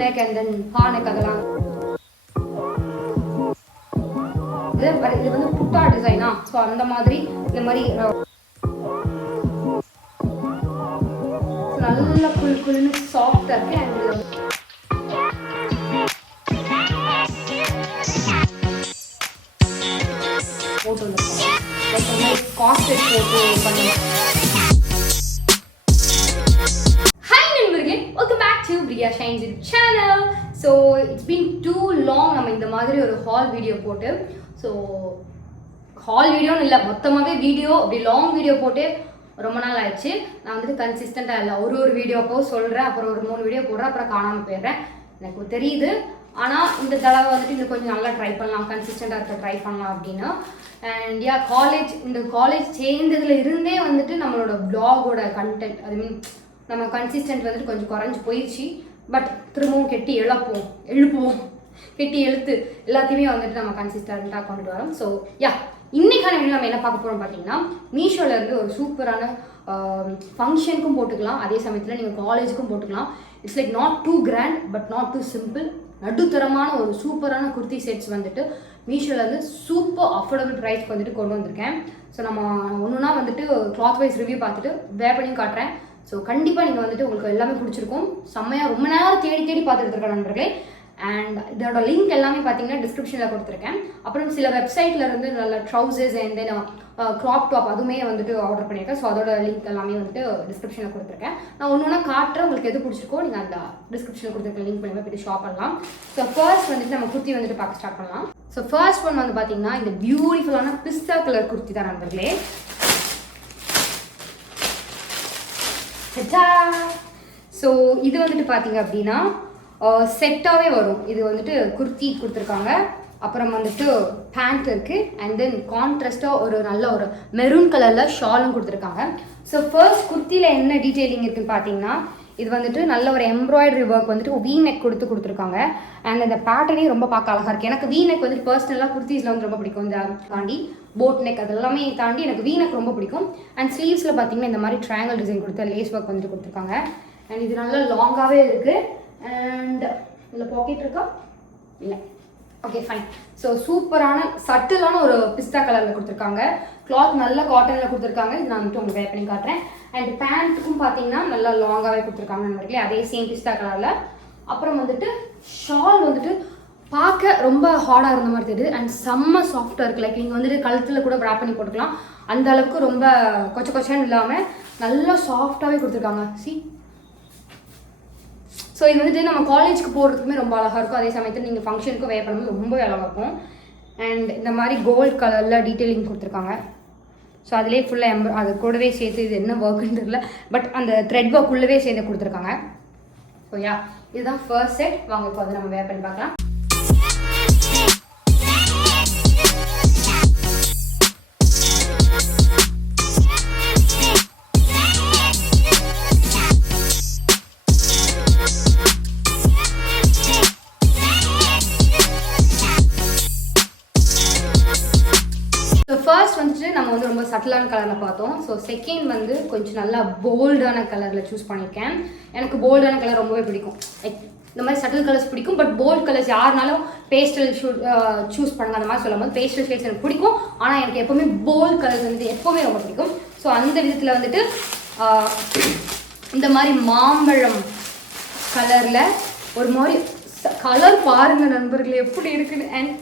neck and then ha neck அதெல்லாம் இது வந்து புட்டா டிசைனா. ஸோ அந்த மாதிரி இந்த மாதிரி நல்ல குழுன்னு சாஃப்டாக இருக்கு. அண்ட் போட்டு வந்துருக்கோம் காஸ்ட் போட்டு பண்ணுவோம். Welcome back to Priya Shines channel. So it's been too long நம்ம இந்த மாதிரி ஒரு ஹால் வீடியோ போட்டு. ஸோ ஹால் வீடியோன்னு இல்லை, மொத்தமாகவே வீடியோ அப்படி லாங் வீடியோ போட்டு ரொம்ப நாள் ஆயிடுச்சு. நான் வந்துட்டு கன்சிஸ்டண்ட்டாக இல்லை, ஒரு வீடியோ அப்போ சொல்கிறேன், அப்புறம் ஒரு 3 வீடியோ போடுறேன், அப்புறம் காணாமல் போயிடுறேன். எனக்கு தெரியுது. ஆனால் இந்த தடவை வந்துட்டு இது கொஞ்சம் நல்லா ட்ரை பண்ணலாம், கன்சிஸ்டண்ட்டாக இருக்க ட்ரை பண்ணலாம் அப்படின்னு. அண்ட் யா காலேஜ் சேர்ந்ததுல இருந்தே வந்துட்டு நம்மளோட ப்ளாகோட கண்டென்ட் ஐ மீன் நம்ம கன்சிஸ்டன்ட் வந்துட்டு கொஞ்சம் குறைஞ்சி போயிடுச்சு. பட் திரும்பவும் எழுப்புவோம் கெட்டி எழுத்து எல்லாத்தையுமே வந்துட்டு நம்ம கன்சிஸ்டண்ட்டாக கொண்டுட்டு வரோம். ஸோ யா இன்னைக்கான வீடியோ நம்ம என்ன பார்க்க போகிறோம் பார்த்தீங்கன்னா, மீஷோலேருந்து ஒரு சூப்பரான ஃபங்க்ஷனுக்கும் போட்டுக்கலாம், அதே சமயத்தில் நீங்கள் காலேஜுக்கும் போட்டுக்கலாம். It's like not too grand but not too simple, நடுத்தரமான ஒரு சூப்பரான குர்த்தி செட்ஸ் வந்துட்டு மீஷோலேருந்து சூப்பர் அஃபோர்டபுள் ப்ரைஸ்க்கு வந்துட்டு கொண்டு வந்திருக்கேன். ஸோ நம்ம ஒன்றுனா வந்துட்டு கிளாத் வைஸ் ரிவ்யூ பார்த்துட்டு வேர் பண்ணியும் காட்டுறேன். ஸோ கண்டிப்பாக நீங்கள் வந்துட்டு உங்களுக்கு எல்லாமே பிடிச்சிருக்கும். செம்மையாக ரொம்ப நேரம் தேடி பார்த்துட்டு இருக்க நண்பர்களே. அண்ட் இதோட லிங்க் எல்லாமே பார்த்தீங்கன்னா டிஸ்கிரிப்ஷனில் கொடுத்துருக்கேன். அப்புறம் சில வெப்சைட்டில் இருந்து நல்ல trousers and then crop top அதுவுமே வந்துட்டு ஆர்டர் பண்ணியிருக்கேன். ஸோ அதோட லிங்க் எல்லாமே வந்துட்டு டிஸ்கிரிப்ஷனில் கொடுத்துருக்கேன். நான் ஒன்று காட்டுறேன், உங்களுக்கு எது பிடிச்சிருக்கோ நீங்கள் அந்த டிஸ்கிரிப்ஷனில் கொடுத்துருக்க லிங்க் பண்ணி போய்ட்டு ஷாப் பண்ணலாம். ஸோ ஃபர்ஸ்ட் வந்துட்டு நம்ம குர்த்தி வந்துட்டு பார்க்க ஸ்டார்ட் பண்ணலாம். ஸோ ஃபர்ஸ்ட் ஒன் வந்து பார்த்தீங்கன்னா இந்த பியூட்டிஃபுல்லான பிஸ்தா கலர் குர்த்தி தான் நண்பர்களே. ஸோ இது வந்துட்டு பார்த்தீங்க அப்படின்னா செட்டாகவே வரும். இது வந்துட்டு குர்த்தி கொடுத்துருக்காங்க, அப்புறம் வந்துட்டு பேண்ட் இருக்குது, அண்ட் தென் கான்ட்ராஸ்டாக ஒரு நல்ல ஒரு மெரூன் கலரில் ஷாலும் கொடுத்துருக்காங்க. ஸோ ஃபர்ஸ்ட் குர்த்தியில் என்ன டீட்டெயிலிங் இருக்குதுன்னு பார்த்தீங்கன்னா, இது வந்துட்டு நல்ல ஒரு எம்ப்ராய்டரி ஒர்க் வந்துட்டு வீ நெக் கொடுத்துருக்காங்க. அண்ட் இந்த பேட்டர்னே ரொம்ப பார்க்க அழகாக இருக்குது. எனக்கு வீ நெக் வந்துட்டு பர்சனலாக குர்த்திஸில் வந்து ரொம்ப பிடிக்கும். இந்த தாண்டி போட் நெக் அதெல்லாமே தாண்டி எனக்கு வீ நெக் ரொம்ப பிடிக்கும். அண்ட் ஸ்லீவ்ஸில் பார்த்தீங்கன்னா இந்த மாதிரி ட்ரையாங்கிள் டிசைன் கொடுத்து லேஸ் ஒர்க் வந்துட்டு கொடுத்துருக்காங்க. அண்ட் இது நல்லா லாங்காகவே இருக்குது. அண்ட் இதில் பாக்கெட் இருக்கா? இல்லை. Okay fine. ஸோ சூப்பரான சட்டிலான ஒரு பிஸ்தா கலரில் கொடுத்துருக்காங்க. கிளாத் நல்ல காட்டனில் கொடுத்துருக்காங்க. இது நான் வந்துட்டு உங்களுக்கு வேர் பண்ணி காட்டுறேன். அண்ட் பேண்ட்டுக்கும் பார்த்தீங்கன்னா நல்லா லாங்காகவே கொடுத்துருக்காங்க நண்பர்களே, அதே சேம் பிஸ்தா கலரில். அப்புறம் வந்துட்டு ஷால் வந்துட்டு பார்க்க ரொம்ப ஹார்டாக இருந்த மாதிரி தெரியுது. அண்ட் செம்ம சாஃப்டாக இருக்குது. லைக் நீங்கள் வந்துட்டு கழுத்தில் கூட வ்ராப் பண்ணி போட்டுக்கலாம். அந்த அளவுக்கு ரொம்ப கொச்சன்னு இல்லாமல் நல்லா சாஃப்டாகவே கொடுத்துருக்காங்க. சி ஸோ இது வந்துட்டு நம்ம காலேஜுக்கு போகிறதுக்குமே ரொம்ப அழகாக இருக்கும். அதே சமயத்தில் நீங்கள் ஃபங்க்ஷனுக்கும் வேர் பண்ணும்போது ரொம்ப அழகாக இருக்கும். அண்ட் இந்த மாதிரி கோல்ட் கலரில் டீட்டெயிலிங் கொடுத்துருக்காங்க. ஸோ அதிலே ஃபுல்லாக அது கூடவே சேர்த்து இது என்ன ஒர்க்குன்னு தெரியல, பட் அந்த த்ரெட் ஒர்க் உள்ளவே சேர்ந்து கொடுத்துருக்காங்க. ஸோ யா இதுதான் ஃபர்ஸ்ட் செட். வாங்க இப்போ அதை நம்ம வேர் பண்ணி பார்க்கலாம். ஃபர்ஸ்ட் வந்துட்டு நம்ம வந்து ரொம்ப சட்டிலான கலரில் பார்த்தோம். ஸோ செகண்ட் வந்து கொஞ்சம் நல்லா போல்டான கலரில் சூஸ் பண்ணியிருக்கேன். எனக்கு போல்டான கலர் ரொம்பவே பிடிக்கும். லைக் இந்த மாதிரி சட்டில் கலர்ஸ் பிடிக்கும், பட் போல்ட் கலர்ஸ் யாருனாலும் பேஸ்டல் சூஸ் பண்ணுங்க அந்த மாதிரி சொல்லும் போது பேஸ்டல் ஷேட்ஸ் எனக்கு பிடிக்கும். ஆனால் எனக்கு எப்போவுமே போல்ட் கலர்ஸ் வந்துட்டு எப்போவுமே ரொம்ப பிடிக்கும். ஸோ அந்த விதத்தில் வந்துட்டு இந்த மாதிரி மாம்பழம் கலரில் ஒரு மாதிரி கலர் பாருங்கள் நண்பர்கள் எப்படி இருக்குன்னு. அண்ட்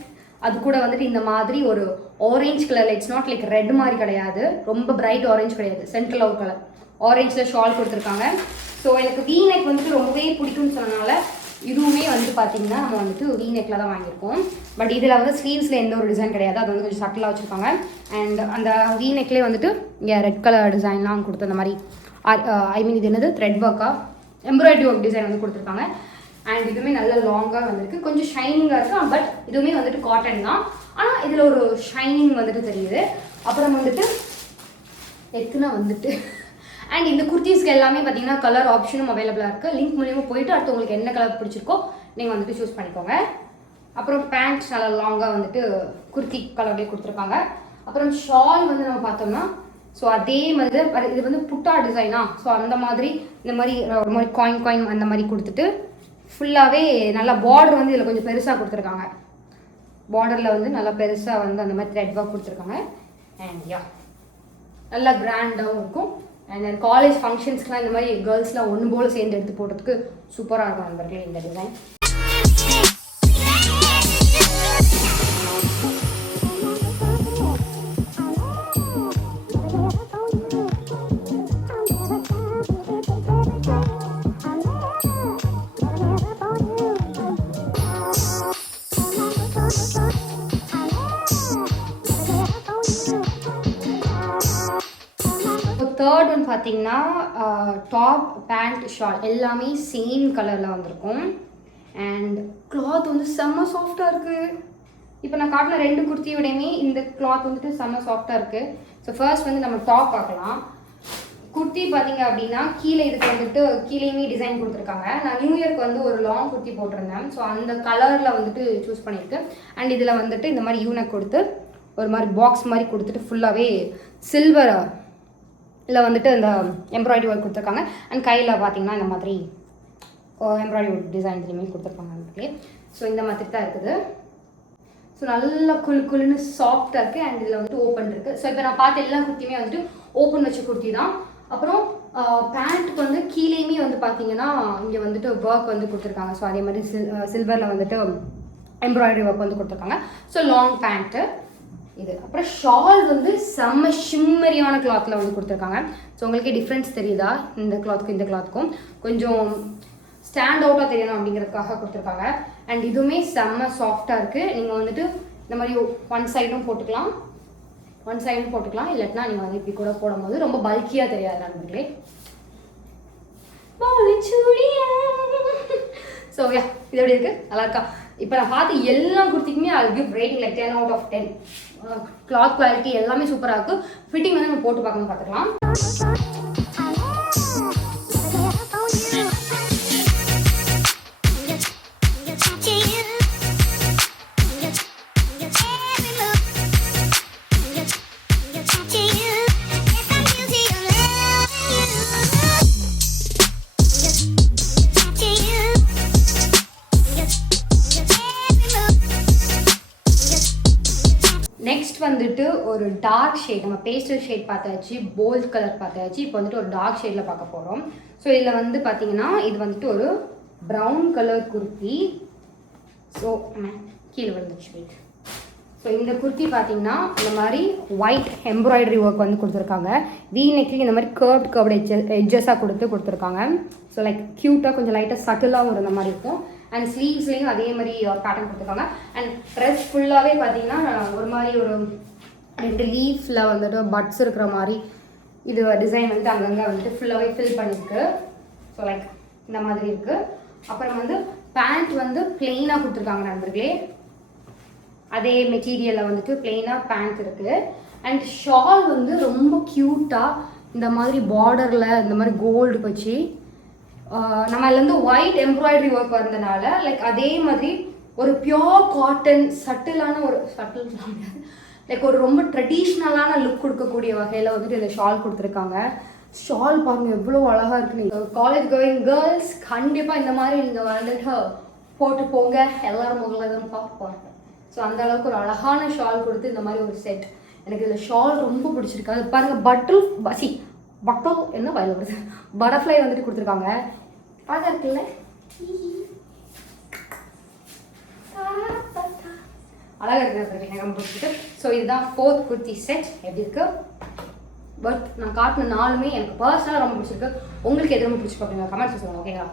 அது கூட வந்துட்டு இந்த மாதிரி ஒரு orange colour, it's not like red மாதிரி கிடையாது, ரொம்ப பிரைட் ஆரஞ்சு கிடையாது, சென்ட்ரல் ஒரு கலர் ஆரஞ்சில் ஷால் கொடுத்துருக்காங்க. ஸோ எனக்கு வீ நெக் வந்துட்டு ரொம்பவே பிடிக்கும்னு சொன்னனால இதுவுமே வந்துட்டு பார்த்தீங்கன்னா நம்ம வந்துட்டு வீ நெக்கில் தான் வாங்கியிருக்கோம். பட் இதில் வந்து ஸ்லீவ்ஸில் எந்த ஒரு டிசைன் கிடையாது, அது வந்து கொஞ்சம் சட்டிலாக வச்சுருக்காங்க. அண்ட் அந்த வீ நெக்லேயே வந்துட்டு இங்கே ரெட் கலர் டிசைன்லாம் கொடுத்து அந்த மாதிரி ஐ மீன் இது என்னது த்ரெட் ஒர்க்காக எம்ப்ராய்டரி ஒர்க் டிசைன் வந்து கொடுத்துருக்காங்க. அண்ட் இதுவுமே நல்ல லாங்காக வந்திருக்கு, கொஞ்சம் ஷைனிங்காக இருக்குது. பட் இதுவுமே வந்துட்டு காட்டன் தான், ஆனால் இதில் ஒரு ஷைனிங் வந்துட்டு தெரியுது. அப்புறம் வந்துட்டு எத்தனை வந்துட்டு அண்ட் இந்த குர்த்திஸ்க்கு எல்லாமே பார்த்தீங்கன்னா கலர் ஆப்ஷனும் அவைலபிளாக இருக்குது. லிங்க் மூலியமாக போயிட்டு அடுத்து உங்களுக்கு என்ன கலர் பிடிச்சிருக்கோ நீங்கள் வந்துட்டு சூஸ் பண்ணிக்கோங்க. அப்புறம் பேண்ட் நல்லா லாங்காக வந்துட்டு குர்த்தி கலர்லேயே கொடுத்துருக்காங்க. அப்புறம் ஷால் வந்து நம்ம பார்த்தோம்னா ஸோ அதே மாதிரி இது வந்து புட்டா டிசைனா, ஸோ அந்த மாதிரி இந்த மாதிரி ஒரு மாதிரி காயின் அந்த மாதிரி கொடுத்துட்டு ஃபுல்லாகவே நல்லா பார்டர் வந்து இதில் கொஞ்சம் பெருசாக கொடுத்துருக்காங்க. பார்டரில் வந்து நல்லா பெருசாக வந்து அந்த மாதிரி த்ரெட் ஒர்க் கொடுத்துருக்காங்க. அண்ட் யா நல்லா கிராண்டாகவும் இருக்கும். அண்ட் தென் காலேஜ் ஃபங்க்ஷன்ஸ்க்குலாம் இந்த மாதிரி கேர்ள்ஸ்லாம் ஒன்று போல் சேர்ந்து எடுத்து போடுறதுக்கு சூப்பராக இருக்கும் நண்பர்களே இந்த டிசைன். தேர்ட் ஒன் பார்த்தீங்கன்னா டாப் பேண்ட் ஷால் எல்லாமே சேம் கலரில் வந்திருக்கும். அண்ட் கிளாத் வந்து செம்ம சாஃப்டாக இருக்குது. இப்போ நான் காட்டின 2 குர்த்தியை விடையுமே இந்த கிளாத் வந்துட்டு செம்ம சாஃப்டாக இருக்குது. ஸோ ஃபர்ஸ்ட் வந்து நம்ம டாப் பார்க்கலாம். குர்த்தி பார்த்தீங்க அப்படின்னா கீழே இதுக்கு வந்துட்டு கீழேயுமே டிசைன் கொடுத்துருக்காங்க. நான் நியூ இயர்க்கு வந்து ஒரு லாங் குர்த்தி போட்டிருந்தேன். ஸோ அந்த கலரில் வந்துட்டு சூஸ் பண்ணியிருக்கேன். அண்ட் இதில் வந்துட்டு இந்த மாதிரி யூனக் கொடுத்து ஒரு மாதிரி பாக்ஸ் மாதிரி கொடுத்துட்டு ஃபுல்லாகவே சில்வர் இல்லை வந்துட்டு இந்த எம்ப்ராய்டரி ஒர்க் கொடுத்துருக்காங்க. அண்ட் கையில் பார்த்தீங்கன்னா இந்த மாதிரி எம்ப்ராய்டரி ஒர்க் டிசைன் திரும்பி கொடுத்துருக்காங்க நமக்கு. ஸோ இந்த மாதிரி தான் இருக்குது. ஸோ நல்லா குழுன்னு சாஃப்டாக இருக்குது. அண்ட் இதில் வந்துட்டு ஓப்பன் இருக்குது. ஸோ இப்போ நான் பார்த்த எல்லா குர்த்தியுமே வந்துட்டு ஓப்பன் வச்ச குர்த்தி தான். அப்புறம் பேண்ட்டுக்கு வந்து கீழேயுமே வந்து பார்த்தீங்கன்னா இங்கே வந்துட்டு ஒர்க் வந்து கொடுத்துருக்காங்க. ஸோ அதே மாதிரி சில்வரில் வந்துட்டு எம்ப்ராய்டரி ஒர்க் வந்து கொடுத்துருக்காங்க. ஸோ லாங் பேண்ட்டு இது. அப்புறம் ஷால் வந்து செம்ம ஷிம்மரியான கிளாத்தில் வந்து கொடுத்துருக்காங்க. ஸோ உங்களுக்கே டிஃப்ரென்ஸ் தெரியுதா இந்த கிளாத்துக்கும் இந்த கிளாத்துக்கும்? கொஞ்சம் ஸ்டாண்ட் அவுட்டாக தெரியணும் அப்படிங்கிறதுக்காக கொடுத்துருக்காங்க. அண்ட் இதுவுமே செம்ம சாஃப்டாக இருக்குது. நீங்கள் வந்துட்டு இந்த மாதிரி ஒன் சைடும் போட்டுக்கலாம், இல்லாட்டினா நீங்கள் வந்து இப்படி கூட போடும்போது ரொம்ப பல்கியாக தெரியாது நண்பர்களே. ஸோ யா இது எப்படி இருக்குது? நல்லா இருக்கா? இப்போ நான் பார்த்து எல்லா குர்த்திக்குமே I'll give rating like 10 out of 10. Cloth quality எல்லாமே சூப்பராக இருக்குது. ஃபிட்டிங் வந்து நம்ம போட்டு பார்த்துக்கலாம். நெக்ஸ்ட் வந்துட்டு ஒரு டார்க் ஷேட், நம்ம பேஸ்டல் ஷேட் பார்த்தாச்சு, போல்ட் கலர் பார்த்தாச்சு. இப்போ வந்துட்டு ஒரு டார்க் ஷேடில் பார்க்க போகிறோம். ஸோ இதில் வந்து பார்த்தீங்கன்னா இது வந்துட்டு ஒரு ப்ரௌன் கலர் குர்த்தி. ஸோ கீழே வந்துச்சு வெயிட். ஸோ இந்த குர்த்தி பார்த்தீங்கன்னா இந்த மாதிரி ஒயிட் எம்ப்ராய்டரி ஒர்க் வந்து கொடுத்துருக்காங்க. வீ நெக்லி இந்த மாதிரி கர்வ்டு எட்ஜஸாக கொடுத்துருக்காங்க. ஸோ லைக் க்யூட்டாக கொஞ்சம் லைட்டாக சட்டிலாகவும் இருந்த மாதிரி இருக்கும். அண்ட் ஸ்லீவ்ஸ்லேயும் அதே மாதிரி பேட்டர்ன் கொடுத்துருக்காங்க. அண்ட் ட்ரெஸ் ஃபுல்லாகவே பார்த்தீங்கன்னா ஒரு மாதிரி ஒரு 2 லீஃபில் வந்துட்டு பட்ஸ் இருக்கிற மாதிரி இது டிசைன் வந்துட்டு அங்கங்கே வந்துட்டு ஃபுல்லாகவே ஃபில் பண்ணியிருக்கு. ஸோ லைக் இந்த மாதிரி இருக்குது. அப்புறம் வந்து பேண்ட் வந்து பிளெயினாக கொடுத்துருக்காங்க நண்பர்களே. அதே மெட்டீரியலில் வந்துட்டு பிளெயினாக பேண்ட் இருக்குது. அண்ட் ஷால் வந்து ரொம்ப க்யூட்டாக இந்த மாதிரி பார்டரில் இந்த மாதிரி கோல்டு வச்சு நம்ம அதுலேருந்து ஒயிட் எம்ப்ராய்டரி ஒர்க் வந்ததுனால லைக் அதே மாதிரி ஒரு பியோர் காட்டன் சட்டிலான ஒரு சட்டில் லைக் ஒரு ரொம்ப ட்ரெடிஷ்னலான லுக் கொடுக்கக்கூடிய வகையில் வந்துட்டு இந்த ஷால் கொடுத்துருக்காங்க. ஷால் பாருங்கள் எவ்வளோ அழகாக இருக்குது. நீங்கள் காலேஜ் கோயிங் கேர்ள்ஸ் கண்டிப்பாக இந்த மாதிரி நீங்கள் வந்துட்டு போட்டு போங்க, எல்லோரும் முதல்ல தான் பார்ப்பாங்க. ஸோ அந்த அளவுக்கு ஒரு அழகான ஷால் கொடுத்து இந்த மாதிரி ஒரு செட். எனக்கு இந்த ஷால் ரொம்ப பிடிச்சிருக்கு. அது பாருங்கள் பட்டல் என்ன வயல் வருது, பட்டர்ஃப்ளை வந்துட்டு கொடுத்துருக்காங்க. அழகாக இருக்குல்ல? அழகாக இருக்குது, எனக்கு ரொம்ப பிடிச்சிருக்கு. ஸோ இதுதான் 4th குர்த்தி செட். எப்படி இருக்கு? பட் நான் காட்டின 4மே எனக்கு பர்சனலாக ரொம்ப பிடிச்சிருக்கு. உங்களுக்கு எது ரொம்ப பிடிச்சிருக்கு அப்படிங்க கமெண்ட்ஸ் சொல்லுங்கள், ஓகேங்களா?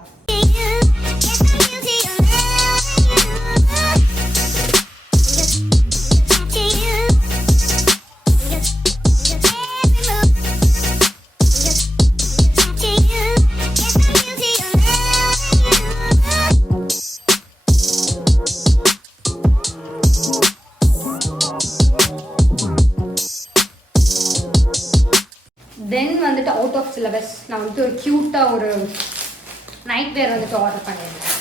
தென் வந்துட்டு அவுட் ஆஃப் சிலபஸ் நான் வந்துட்டு ஒரு க்யூட்டாக ஒரு நைட் வேர் வந்துட்டு ஆர்டர் பண்ணியிருந்தேன்.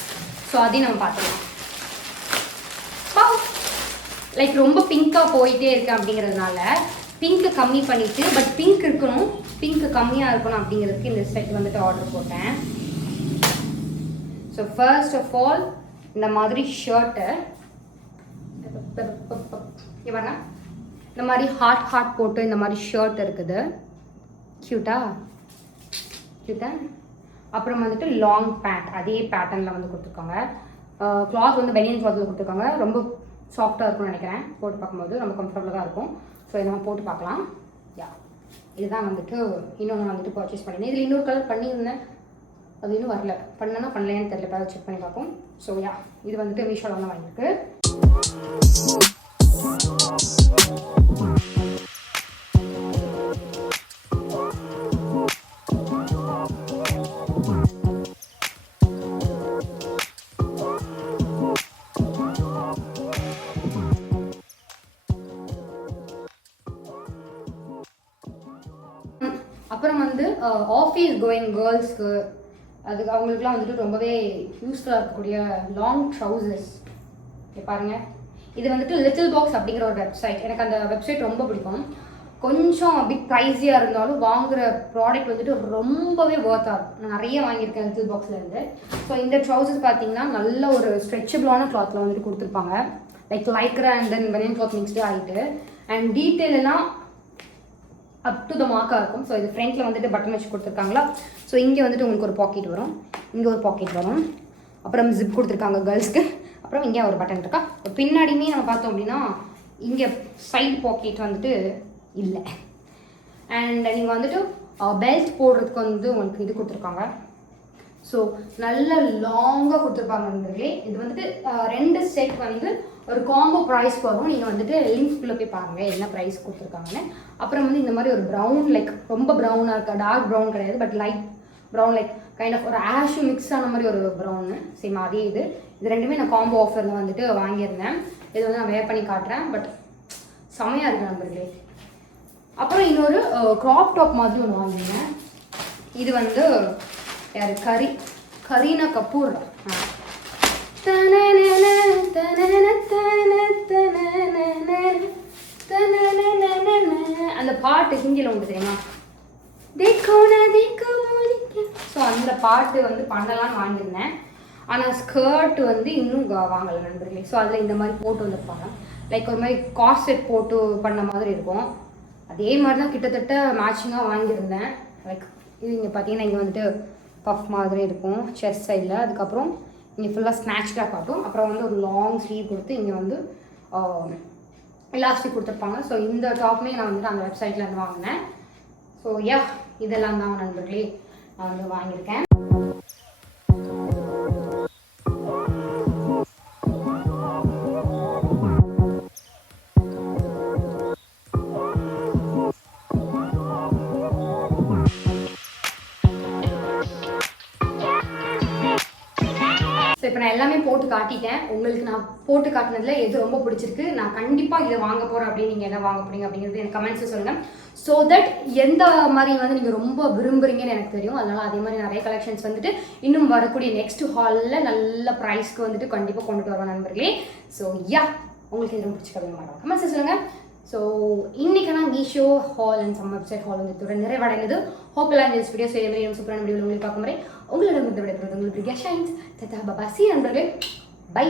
ஸோ அதையும் நம்ம பார்த்துக்கலாம். லைக் ரொம்ப பிங்காக போயிட்டே இருக்கேன் அப்படிங்கிறதுனால பிங்க்கு கம்மி பண்ணிவிட்டு பட் பிங்க் இருக்கணும், பிங்க்கு கம்மியாக இருக்கணும் அப்படிங்கிறதுக்கு இந்த செட் வந்துட்டு ஆர்டர் போட்டேன். ஸோ ஃபர்ஸ்ட் ஆஃப் ஆல் இந்த மாதிரி ஷர்ட்டை இவனா இந்த மாதிரி ஹார்ட் போட்டு இந்த மாதிரி ஷர்ட் இருக்குது. க்யூட்டா. அப்புறம் வந்துட்டு லாங் பேண்ட், அதே பேட்டர்னில் வந்து கொடுத்துருக்காங்க. கிளாத் வந்து பெனியன் கிளாத்தில் கொடுத்துருக்காங்க. ரொம்ப சாஃப்டாக இருக்கும்னு நினைக்கிறேன். போட்டு பார்க்கும்போது ரொம்ப கம்ஃபர்டபுளாக தான் இருக்கும். ஸோ இதை நம்ம போட்டு பார்க்கலாம். யா, இதுதான் வந்துட்டு இன்னொன்று வந்துட்டு பர்ச்சேஸ் பண்ணியிருந்தேன். இதில் இன்னொரு கலர் பண்ணியிருந்தேன், அது இன்னும் வரல. பண்ணலையான்னு தெரியல, இப்போ செக் பண்ணி பார்ப்போம். ஸோ யா, இது வந்துட்டு மீஷோவில் வந்து வாங்கியிருக்கு. அப்புறம் வந்து ஆஃபீஸ் கோயிங் கேர்ள்ஸ்க்கு அதுக்கு அவங்களுக்குலாம் வந்துட்டு ரொம்பவே யூஸ்ஃபுல்லாக இருக்கக்கூடிய லாங் ட்ரௌசர்ஸ் பாருங்கள். இது வந்துட்டு லிட்டில் பாக்ஸ் அப்படிங்கிற ஒரு வெப்சைட். எனக்கு அந்த வெப்சைட் ரொம்ப பிடிக்கும். கொஞ்சம் பிக் ப்ரைஸியாக இருந்தாலும் வாங்குகிற ப்ராடக்ட் வந்துட்டு ரொம்பவே ஒர்த்தாக இருக்கும். நான் நிறைய வாங்கியிருக்கேன் லிட்டில் பாக்ஸ்லேருந்து. ஸோ இந்த ட்ரௌசர்ஸ் பார்த்தீங்கன்னா நல்ல ஒரு ஸ்ட்ரெச்சபிளான கிளாத்தில் வந்துட்டு கொடுத்துருப்பாங்க. Lycra and then pinion cloth mixed ஆகிட்டு அண்ட் டீட்டெயிலெல்லாம் அப் டு த மார்க்காக இருக்கும். ஸோ இது ஃப்ரண்ட்டில் வந்துட்டு பட்டன் வச்சு கொடுத்துருக்காங்களா. ஸோ இங்கே வந்துட்டு உங்களுக்கு ஒரு பாக்கெட் வரும், இங்கே ஒரு பாக்கெட் வரும், அப்புறம் ஜிப் கொடுத்துருக்காங்க கேர்ள்ஸ்க்கு, அப்புறம் இங்கே ஒரு பட்டன் இருக்கா. பின்னாடியுமே நம்ம பார்த்தோம் அப்படின்னா இங்கே சைட் பாக்கெட் வந்துட்டு இல்லை. அண்ட் நீங்கள் வந்துட்டு பெல்ட் போடுறதுக்கு வந்து உங்களுக்கு இது கொடுத்துருக்காங்க. ஸோ நல்ல லாங்காக கொடுத்துருப்பாங்க நண்பர்களே. இது வந்துட்டு 2 செட் வந்து ஒரு காம்போ ப்ரைஸ் வரும். நீங்கள் வந்துட்டு லிங்க்குள்ளே போய் பாருங்கள் என்ன ப்ரைஸ் கொடுத்துருக்காங்கன்னு. அப்புறம் வந்து இந்த மாதிரி ஒரு ப்ரௌன், ரொம்ப ப்ரௌனாக இருக்கா, டார்க் ப்ரௌன் கிடையாது, but light brown, kind of ஒரு ஆஷு மிக்ஸ் ஆன மாதிரி ஒரு ப்ரௌனு. சேம் அதே இது ரெண்டுமே நான் காம்போ ஆஃபரில் வந்துட்டு வாங்கியிருந்தேன். இது வந்து நான் வேர் பண்ணி காட்டுறேன், பட் செமையாக இருக்குது நண்பர்களே. அப்புறம் இன்னொரு க்ராப் டாப் மாதிரி ஒன்று வாங்கினேன். இது வந்து யார் கரீனா கபூர். அந்த பாட்டு ஹிந்தியில் உண்டு தெரியுமா, ஸோ அந்த பாட்டு வந்து பண்ணலான்னு வாங்கியிருந்தேன். ஆனால் ஸ்கர்ட் வந்து இன்னும் வாங்கலை நண்பர்களே. ஸோ அதில் இந்த மாதிரி போட்டு வந்திருப்பாங்க, ஒரு மாதிரி கார்செட் போட்டு பண்ண மாதிரி இருக்கும். அதே மாதிரி தான் கிட்டத்தட்ட மேட்சிங்காக வாங்கியிருந்தேன். இது இங்கே பார்த்தீங்கன்னா இங்கே வந்துட்டு பஃப் மாதிரி இருக்கும் செஸ்ட் சைடில். அதுக்கப்புறம் இங்கே ஃபுல்லாக ஸ்நாச்டாக காட்டும். அப்புறம் வந்து ஒரு லாங் ஸ்லீவ் கொடுத்து இங்கே வந்து எலாஸ்டிக் கொடுத்துருப்பாங்க. ஸோ இந்த டாப்புமே நான் வந்துட்டு அந்த வெப்சைட்டில் இருந்து வாங்கினேன். ஸோ யா, இதெல்லாம் தான் நண்பர்களே நான் வந்து வாங்கியிருக்கேன். ஸோ இப்போ நான் எல்லாமே போட்டு காட்டிட்டேன். உங்களுக்கு நான் போட்டு காட்டினதில் எது ரொம்ப பிடிச்சிருக்கு, நான் கண்டிப்பாக இதை வாங்க போகிறேன் அப்படின்னு நீங்கள் என்ன வாங்க போகிறீங்க அப்படிங்கிறது எனக்கு கமெண்ட்ஸில் சொல்லுங்கள். ஸோ தட் எந்த மாதிரி வந்து நீங்கள் ரொம்ப விரும்புகிறீங்கன்னு எனக்கு தெரியும். அதனால் அதே மாதிரி நிறைய கலெக்ஷன்ஸ் வந்துட்டு இன்னும் வரக்கூடிய நெக்ஸ்ட் ஹாலில் நல்ல ப்ரைஸ்க்கு வந்துட்டு கண்டிப்பாக கொண்டுட்டு வருவோம் நண்பர்களே. ஸோ யா, உங்களுக்கு எது ரொம்ப பிடிச்சிக்க மாட்டோம் கமெண்ட்ஸில் சொல்லுங்கள். ஸோ இன்றைக்கான Meesho haul and some website haul வந்து நிறைவடைந்தது. ஹோப் எல்லாம் இந்த வீடியோ செய்ய மாதிரி சூப்பரான வீடியோ உங்களுக்கு பார்க்க மாதிரி உங்களிடம் விடைபெறுவது உங்களுக்கு ஷைன்ஸ். தத்தா பாபா சி நண்பர்களே, பை.